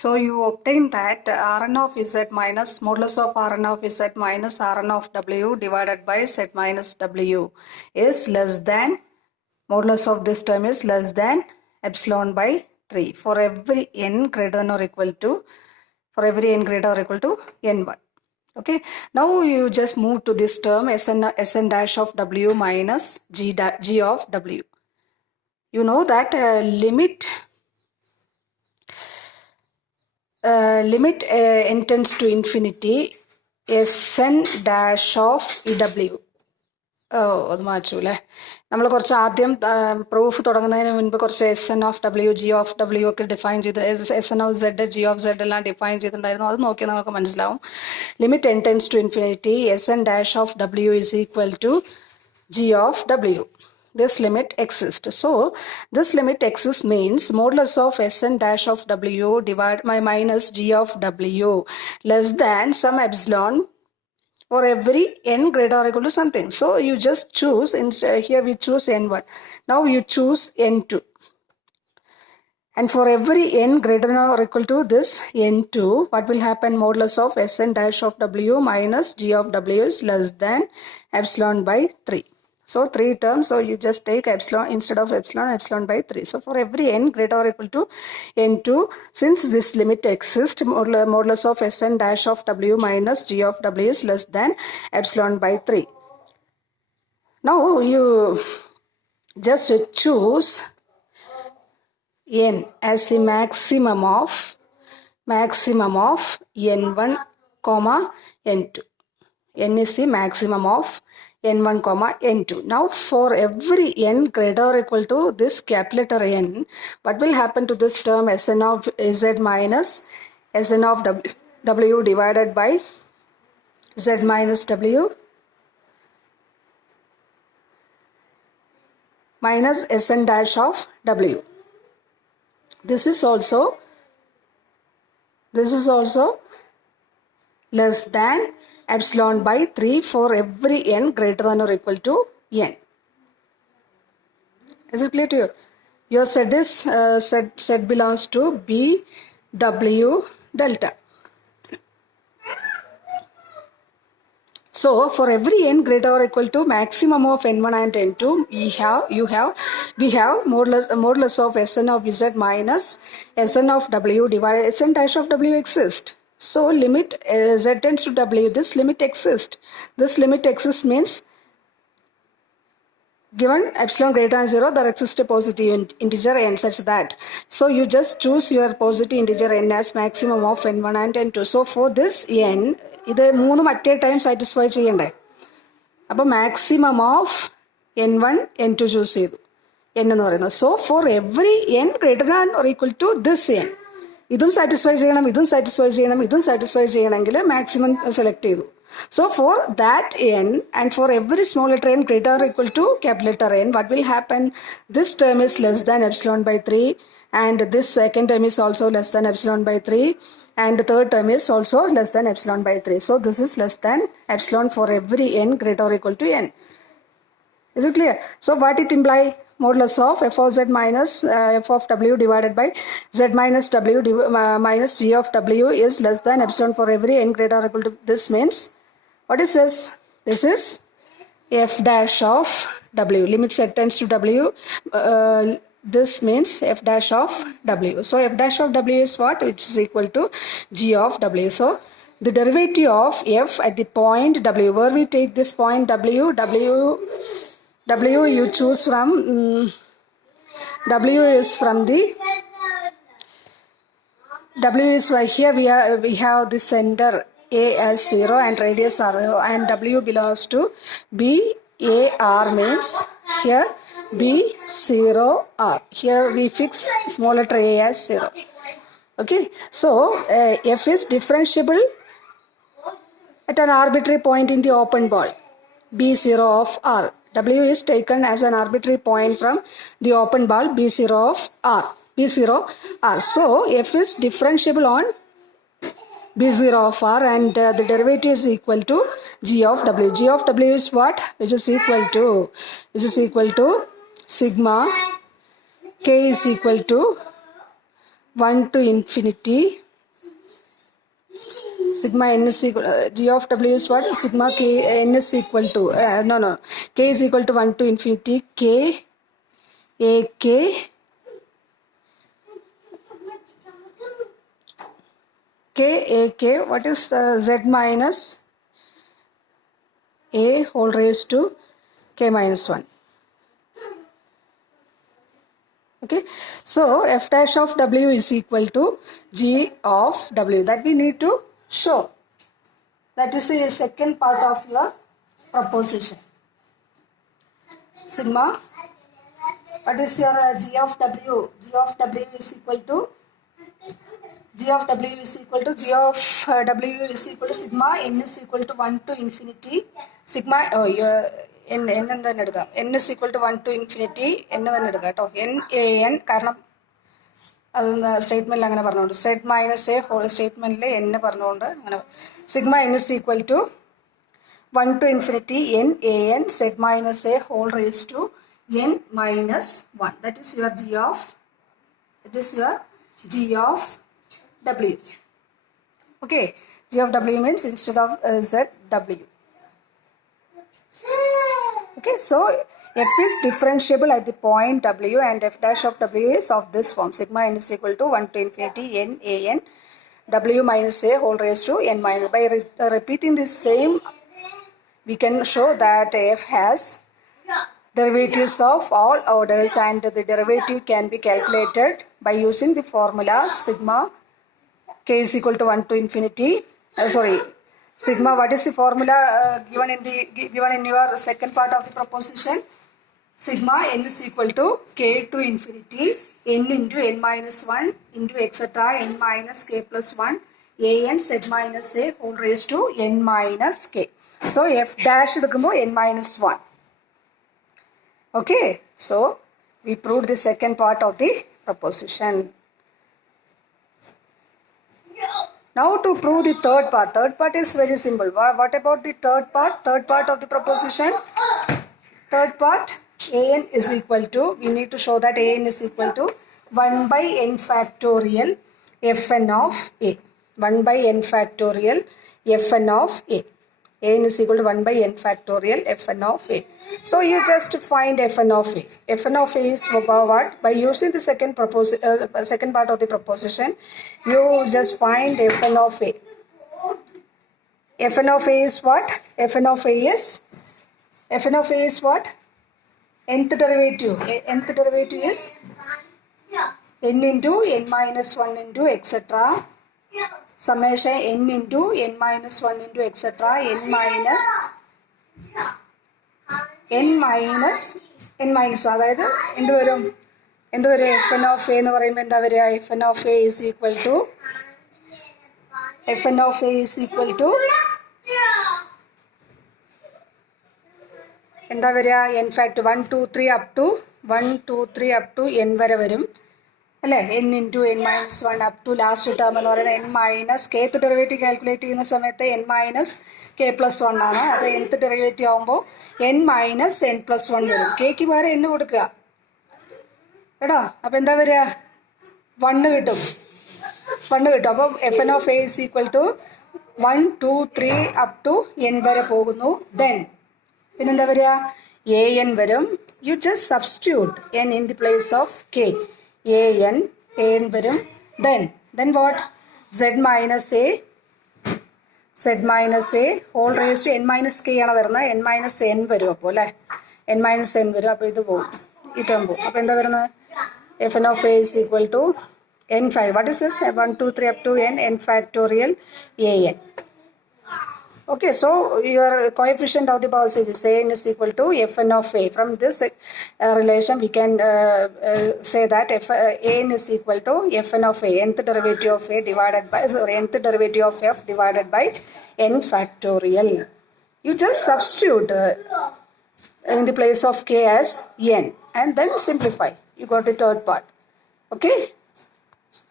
So you obtain that Rn of z minus modulus of Rn of z minus Rn of w divided by z minus w is less than, modulus of this term is less than epsilon by 3 for every n greater than or equal to, for every n greater or equal to n1. Okay, now you just move to this term Sn dash of w minus g of w. You know that limit n tends to infinity Sn dash of w. അത് മാറ്റൂ അല്ലേ. നമ്മൾ കുറച്ച് ആദ്യം proof തുടങ്ങുന്നതിന് മുൻപ് കുറച്ച് Sn of W G of W ഒക്കെ ഡിഫൈൻ ചെയ്ത് Sn of Z G of Z എല്ലാം ഡിഫൈൻ ചെയ്തിട്ടുണ്ടായിരുന്നു. അത് നോക്കിയാൽ നമുക്ക് മനസ്സിലാവും. Limit n tends to infinity Sn dash of W is equal to G of W. This limit exists. So this limit exists means modulus of Sn dash of w divided by minus g of w less than some epsilon for every n greater or equal to something. So you just choose, here we choose n1. Now you choose n2. And for every n greater than or equal to this n2, what will happen? Modulus of Sn dash of w minus g of w is less than epsilon by 3. So 3 terms, so you just take epsilon instead of epsilon by 3. So for every n greater or equal to n2, since this limit exists, modulus of Sn dash of w minus g of w is less than epsilon by 3. Now you just choose n as the maximum of n1 comma n2. N is the maximum of n1 comma n2. Now for every n greater or equal to this capital letter n, what will happen to this term Sn of z minus Sn of w divided by z minus w minus Sn dash of w. This is also less than epsilon by 3 for every n greater than or equal to n. Is it clear to you? Your set is set belongs to B W delta. So for every n greater or equal to maximum of n1 and n2, we have modulus of Sn of z minus Sn of w divided Sn dash of w exists. So limit z tends to w, this limit exists. This limit exists means given epsilon greater than 0, there exists a positive integer n such that. So you just choose your positive integer n as maximum of n1 and n2. So for this n, ഇത് മൂന്നും at A time satisfy ചെയ്യണ്ടേ. അപ്പോൾ maximum of n1 n2 choose ചെയ്തു n എന്ന് പറയുന്നത്. So for every n greater than or equal to this n, ഇതും satisfy ചെയ്യണം, ഇതും സാറ്റിസ്ഫൈ ചെയ്യണം, ഇതും സാറ്റിസ്ഫൈ ചെയ്യണമെങ്കിൽ മാക്സിമം സെലക്ട് ചെയ്തു. So for that n and for every small letter n greater or equal to capital letter n, what will happen? This term is less than epsilon by 3 and this second term is also less than epsilon by 3 and the third term is also less than epsilon by 3. So this is less than epsilon for every n greater or equal to n. Is it clear? So what it imply? Modulus of f of z minus f of w divided by z minus w minus g of w is less than epsilon for every n greater or equal to. This means, what is this? This is f dash of w. Limit z tends to w. This means f dash of w. So f dash of w is what? Which is equal to g of w. So the derivative of f at the point w, where we take this point w you choose from w is from the w is here we have the center a as 0 and radius r, and w belongs to b a r means here b 0 r. Here we fix small letter a as 0. Okay, so f is differentiable at an arbitrary point in the open ball b0 of r. W is taken as an arbitrary point from the open ball b0 of r. So f is differentiable on b0 of r and the derivative is equal to g of w. G of w is what? Which is equal to sigma k is equal to 1 to infinity sigma n is equal, g of w is what? Sigma k n is equal to, k is equal to 1 to infinity k a k what is z minus a whole raised to k minus 1. Okay, so f dash of w is equal to g of w. That we need to show. That is the second part of your proposition. Sigma, what is your g of w? G of w is equal to g of w is equal to g of w is equal to sigma n is equal to 1 to infinity sigma n എന്താണ് എടുക്കാം n is equal to 1 to infinity n തന്നെ എടുക്കാം കേട്ടോ n a n കാരണം അതൊന്ന് സ്റ്റേറ്റ്മെന്റിൽ അങ്ങനെ പറഞ്ഞുകൊണ്ട് z minus A whole സ്റ്റേറ്റ്മെന്റിൽ n പറഞ്ഞുകൊണ്ട് അങ്ങനെ sigma n is equal to 1 to infinity n a n z minus a whole raised to n minus 1. That is your g of w. Okay, g of w means instead of z, w. Okay, so f is differentiable at the point w and f dash of w is of this form. Sigma n is equal to 1 to infinity n a n w minus a whole raised to n minus. By repeating this same, we can show that f has derivatives of all orders and the derivative can be calculated by using the formula sigma k is equal to 1 to infinity. Sigma, what is the formula given in your second part of the proposition? Sigma n is equal to k to infinity n into n minus 1 into etc. n minus k plus 1 a n z minus a whole raised to n minus k. So f dash എടുക്കുമ്പോൾ n minus 1. Okay, so we proved the second part of the proposition. Now to prove the third part. Third part is very simple. What about the third part? Third part of the proposition. Third part, an is equal to, we need to show that an is equal to 1 by n factorial fn of a. 1 by n factorial fn of a. An is equal to 1 by n factorial fn of a. So you just find fn of a. Fn of a is what? By using the second part of the proposition, you just find fn of a. Fn of a is what? Fn of a is what? Nth derivative. Nth derivative is n into n minus 1 into etc. Summation n into n minus 1 into etc. n minus അതായത് എന്ത് വരും fn of a എന്ന് പറയുമ്പോൾ എന്താ വരിക fn of a is equal to എന്താ വരിക n fact 1 2 3 up to n വരെ വരും അല്ലേ n into n minus 1 up to last term എന്ന് പറയുന്നത് n minus kth derivative calculate ചെയ്യുന്ന സമയത്ത് n മൈനസ് k പ്ലസ് 1 ആണ്. അപ്പോൾ nth ഡെറിവേറ്റീവ് ആകുമ്പോൾ n മൈനസ് n പ്ലസ് 1 വരും. kക്ക് പകരം n കൊടുക്കുക കേട്ടോ. അപ്പോൾ എന്താ വരിക 1 കിട്ടും. അപ്പോൾ fn of a is equal to 1 2 3 up to n വരെ പോകുന്നു. then പിന്നെന്താ വരിക an വരും. you just substitute n in the place of k. an വരും. then what? z minus a whole raised to n minus k ആണ് വരുന്നത്. n minus n വരും അപ്പോൾ അല്ലേ n minus n വരും. അപ്പോൾ ഇത് പോകും ഈ ടേം പോകും. അപ്പോൾ എന്താ വരുന്നത് fn of a is equal to n what is this 1 2 3 up to n factorial an. Okay, so your coefficient of the power series an is equal to fn of a. From this relation we can say that an is equal to fn of a, nth derivative of a divided by nth derivative of f divided by n factorial. You just substitute in the place of k as n and then simplify. You got the third part. Okay.